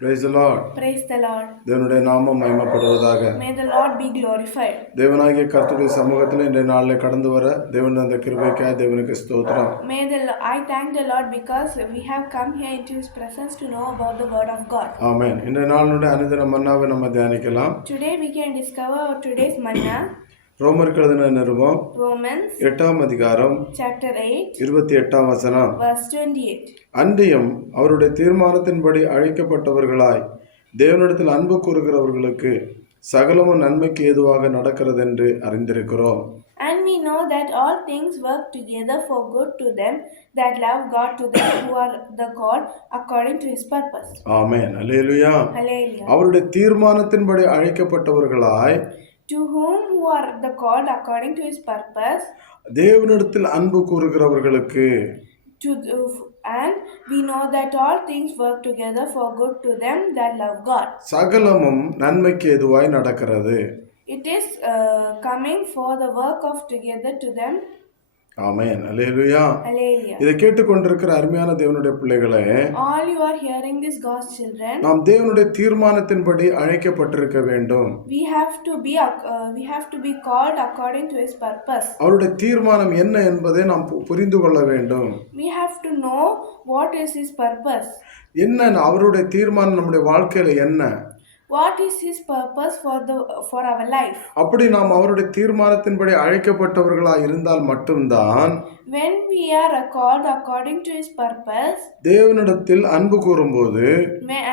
Praise Lord Praise the Lord. தேவனுடைய நாமம் மகிமைப்படுவதாக May the Lord be glorified. தேவனாகிய கர்த்தருடைய சமூகத்தில் இன்றைய நாளில் கடந்து வர தேவன் அந்த கிருபைக்காய் தேவனுக்கு ஸ்தோத்திரம் May the I thank the Lord because we have come here into His presence to know about the Word of God. ஆமென் இன்றைய நாளினுடைய அனுதின மன்னாவை நம்ம தியானிக்கலாம் Today we can discover our today's manna, ரோமர் கழுதின நிருபம் எட்டாம் அதிகாரம் chapter 8, இருபத்தி எட்டாம் வசனம் verse 28. அன்றியும் அவருடைய தீர்மானத்தின்படி அழைக்கப்பட்டவர்களாய் தேவனிடத்தில் அன்பு கூறுகிறவர்களுக்கு சகலமும் நன்மைக்கு ஏதுவாக நடக்கிறது என்று அறிந்திருக்கிறோம் And we know that all things work together for good to them that love God, to them who are the called according to His purpose. ஆமென் அல்லேலுயா Hallelujah. அவருடைய தீர்மானத்தின்படி அழைக்கப்பட்டவர்களாய் To whom who are the called according to His purpose, தேவனிடத்தில் அன்பு கூறுகிறவர்களுக்கு the, and we know that all things work together for good to them that love God. சகலமும் நன்மைக்கு ஏதுவாய் நடக்கிறது It is uh, coming for the work of together to them. Amen Hallelujah. இதை கேட்டுக்கொண்டிருக்கிற அருமையான தேவனுடைய பிள்ளைகளே All you are hearing this God's children, நாம் தேவனுடைய தீர்மானத்தின்படி அழைக்கப்பட்டிருக்க வேண்டும் we have to be uh, we have to be called according to His purpose. அவருடைய தீர்மானம் என்ன என்பதை நாம் புரிந்து கொள்ள வேண்டும் We have to know what is His purpose. என்ன அவருடைய தீர்மானம் நம்முடைய வாழ்க்கையில என்ன What is His purpose for the for our life? அப்படி நாம் அவருடைய தீர்மானத்தின்படி அழைக்கப்பட்டவர்களாக இருந்தால் மட்டும்தான் When we are called according to His purpose, தேவனிடத்தில் அன்பு கூறும்போது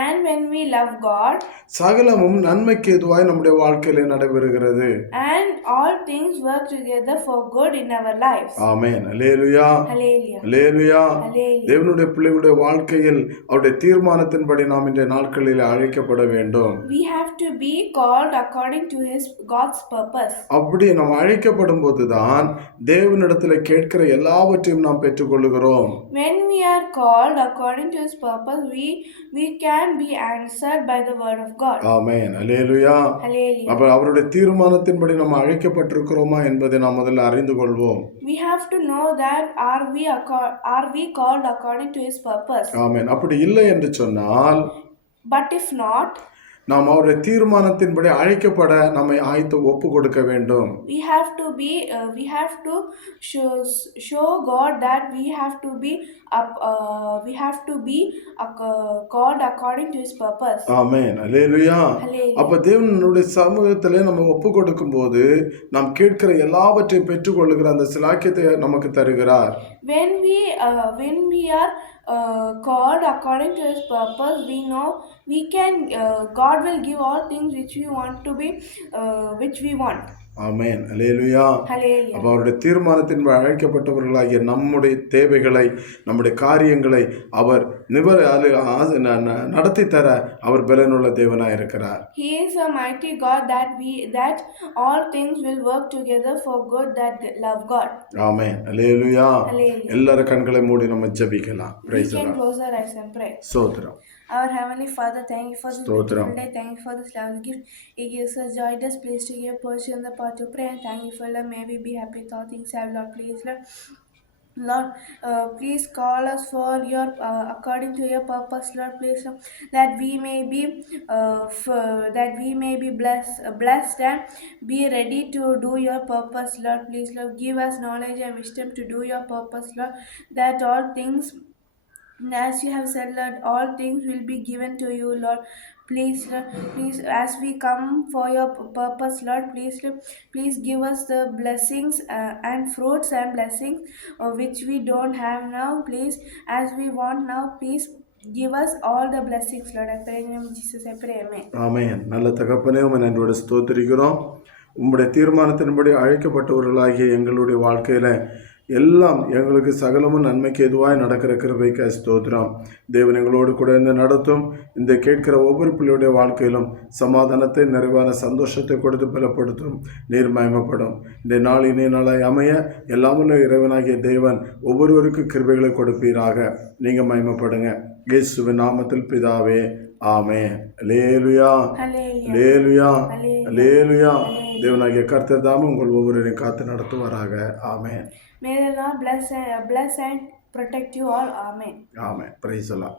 and when we love God, சகலமும் நன்மைக்கு எதுவாய் நம்முடைய வாழ்க்கையில நடைபெறுகிறது and all things work together for good in our lives. Amen Hallelujah. அல்லேலுயா Hallelujah. தேவனுடைய பிள்ளைகளுடைய வாழ்க்கையில் அவருடைய தீர்மானத்தின்படி நாம் இன்றைய நாட்களில் அழைக்கப்பட வேண்டும் We have to be called according to His God's purpose. அப்படி நாம் அழைக்கப்படும் போதுதான் தேவனிடத்தில் கேட்கிற எல்லாவற்றையும் நாம் பெற்றுக்கொள்கிறோம் When we are called according to His purpose, we we can be answered by the word of God. ஆமென் அல்லேலுயா Hallelujah. அப்ப அவருடைய தீர்மானத்தின்படி நம்ம அழைக்கப்பட்டிருக்கிறோமா என்பதை நாம் முதல்ல அறிந்து கொள்வோம் We have to know that are we acco- are we called according to His purpose? ஆமென் அப்படி இல்லை என்று சொன்னால் But if not, நாம் அவருடைய தீர்மானத்தின்படி அழைக்கப்பட நம்மை ஆய்த்து ஒப்பு கொடுக்க வேண்டும். We have to be uh, we have to show show god that we have to be up uh, we have to be uh, called according to his purpose. அல்லேலுயா Hallelujah. அப்ப தேவனுடைய சமூகத்திலே நம்ம ஒப்பு கொடுக்கும் போது நாம் கேட்கிற எல்லாவற்றையும் பெற்றுக்கொள்ளுகிற அந்த சிலாக்கியத்தை நமக்கு தருகிறார். When we uh, when we are uh, called according to his purpose we know we can uh, god will give all things which we want to be uh, which we want amen. hallelujah அப்ப அவருடைய தீர்மானத்தின்படி அழைக்கப்பட்டவர்களாகிய நம்முடைய தேவைகளை நம்முடைய காரியங்களை அவர் நிவர் நடத்தி தர அவர் பலனுள்ள தேவனாய் இருக்கிறார் He is a mighty God that we that all things will work together for good that love God. ஆமென். அல்லேலுயா. எல்லாரும் கண்களை மூடி நம்ம ஜெபிக்கலாம். Praise close Our Heavenly Father, thank you for this beautiful స్తోత్రం day. Thank you for this lovely gift. It gives us joy. Just please to give person the path to pray. And thank you for love. May we be happy thought things have Lord. Please, Lord. Lord, uh, please call us for your uh, according to your purpose, Lord. Please, Lord, that we may be uh, f- that we may be blessed, uh, blessed and be ready to do your purpose, Lord. Please, Lord, give us knowledge and wisdom to do your purpose, Lord. That all things And as you have said, Lord, all things will be given to you, Lord. Please, Lord, please, as we come for your p- purpose, Lord, please, Lord, please give us the blessings uh, and fruits and blessings uh, which we don't have now. Please, as we want now, please give us all the blessings, Lord. I pray in the name of Jesus. I pray, Amen. Amen நல்ல தகப்பனே உமை நன்றோடு ஸ்தோத்திரிக்கிறோம் உம்முடைய தீர்மானத்தின்படி அழைக்கப்பட்டவர்களாகிய எங்களுடைய வாழ்க்கையில எல்லாம் எங்களுக்கு சகலமும் நன்மைக்கு எதுவாய் நடக்கிற கிருபைக்கு ஸ்தோத்திரம். தேவன் எங்களோடு கூட இருந்து நடத்தும் இந்த கேட்கிற ஒவ்வொரு பிள்ளையுடைய வாழ்க்கையிலும் சமாதானத்தை நிறைவான சந்தோஷத்தை கொடுத்து பலப்படுத்தும் நீர் மயமப்படும் இந்த நாள் இனிய நாளாய் அமைய எல்லாமுள்ள இறைவனாகிய தேவன் ஒவ்வொருவருக்கும் கிருபைகளை கொடுப்பீராக. நீங்கள் மயமப்படுங்க. இயேசுவின் நாமத்தில் பிதாவே ஆமே லேலுயா. லேலுயா. லேலுயா தேவனாகிய கர்த்தர் தாமே உங்கள் ஒவ்வொருவரையும் காத்து நடத்துவாராக the Lord bless and, bless and protect you all. Amen. Amen பிரைசலாம்